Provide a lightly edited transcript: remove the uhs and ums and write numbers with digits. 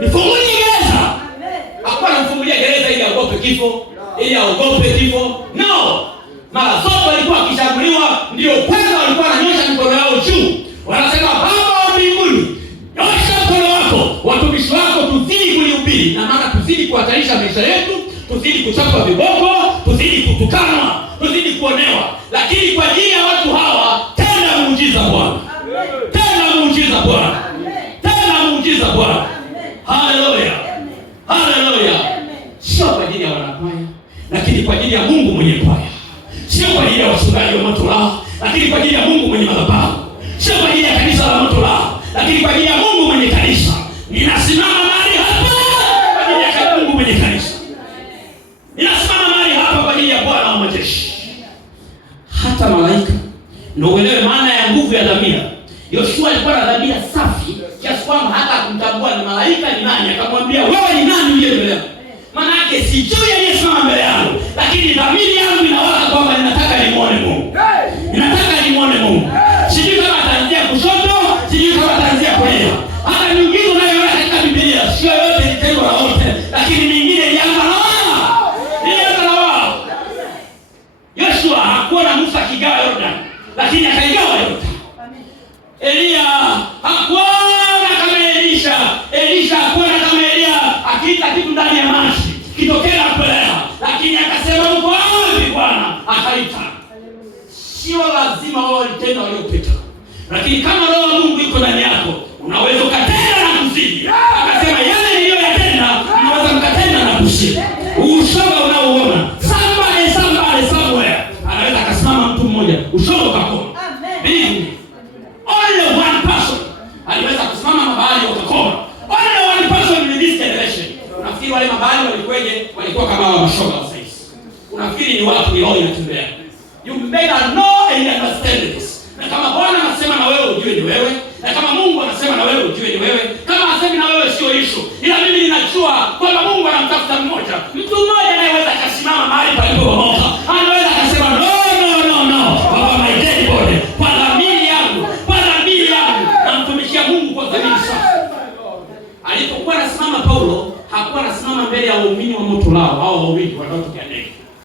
Nifungulie gereza. Hakuwa anamfungulia gereza ili aogope kifo, ili aogope kifo. No. Mara zote walikuwa wakishambuliwa, ndio kwanza walikuwa wananyosha mikono yao juu. Wanasema, Baba wa mbinguni, nyosha mkono wako, watumishi wako tuzidi kulihubiri. Na maana tuzidi kuhatarisha maisha yetu, tuzidi kuchapa viboko, tuzidi kutukanwa, tuzidi kuonewa. Lakini kwa ajili ya watu hawa, tena muujiza Bwana. Tena muujiza Bwana. Tena muujiza Bwana. Haleluya. Haleluya. Sio kwa ajili ya wanakwaya, lakini kwa ajili ya Mungu mwenye kwaya. Sio kwa ajili ya wachungaji wa moto lao, lakini kwa ajili ya Mungu mwenye madhabahu. Sio kwa ajili ya kanisa la moto lao, lakini kwa ajili ya Mungu mwenye kanisa. Ninasimama mahali hapa kwa ajili ya Mungu mwenye kanisa. Ninasimama mahali hapa kwa ajili ya Bwana wa majeshi. Hata malaika ndio uelewe maana ya nguvu ya dhamira. Yoshua alikuwa na dhamira safi kiasi kwamba hata kumtambua ni malaika ni nani, akamwambia wewe ni nani uje mbele yangu? Maana yake sijui aliyesimama mbele yangu, lakini dhamiri yangu inawaka kwamba ninataka nimuone Mungu. Ninataka nimuone Mungu. Sijui kama ataanzia kushoto, sijui kama ataanzia kulia. Hata nyingine unayoona katika Biblia sio yote ni tendo la wote, lakini mingine ilianza na wao. Ilianza na wao. Yoshua hakuwa na Musa kigawa Yordan, lakini akaigawa Yordan. Elia hakuona kama Elisha. Elisha hakuona kama Elia akiita kitu ndani ya maji kitokea kupelea, lakini akasema uko wapi Bwana? Akaita. Sio lazima wao litenda waliopita, lakini kama Roho wa Mungu yuko ndani yako, unaweza ukatenda na kuzidi. Akasema yale niliyoyatenda unaweza mkatenda na kuzidi. Ushoga unaoona somewhere anaweza akasimama mtu mmoja ushoga ukakoma. Amen. Only one person aliweza kusimama mabali wakakoma. Only one person in this generation. Unafikiri wale mabali walikweje? Walikuwa kama wa mashoga wa sasa. Unafikiri ni watu roho inatembea. You better know and understand this. Na kama Bwana anasema na wewe ujue ni wewe, na kama Mungu anasema na wewe ujue ni wewe. Kama anasema na wewe sio issue. Ila mimi ninajua kwamba Mungu anamtafuta mmoja. Mtu mmoja anayeweza kusimama mahali palipobomoka. Anaweza kusema no. Baba my dead body. Kwa dhamiri yangu, namtumikia Mungu kwa dhamiri safi. Alipokuwa anasimama Paulo, hakuwa anasimama mbele ya waumini wa moto lao au waumini wanaotokea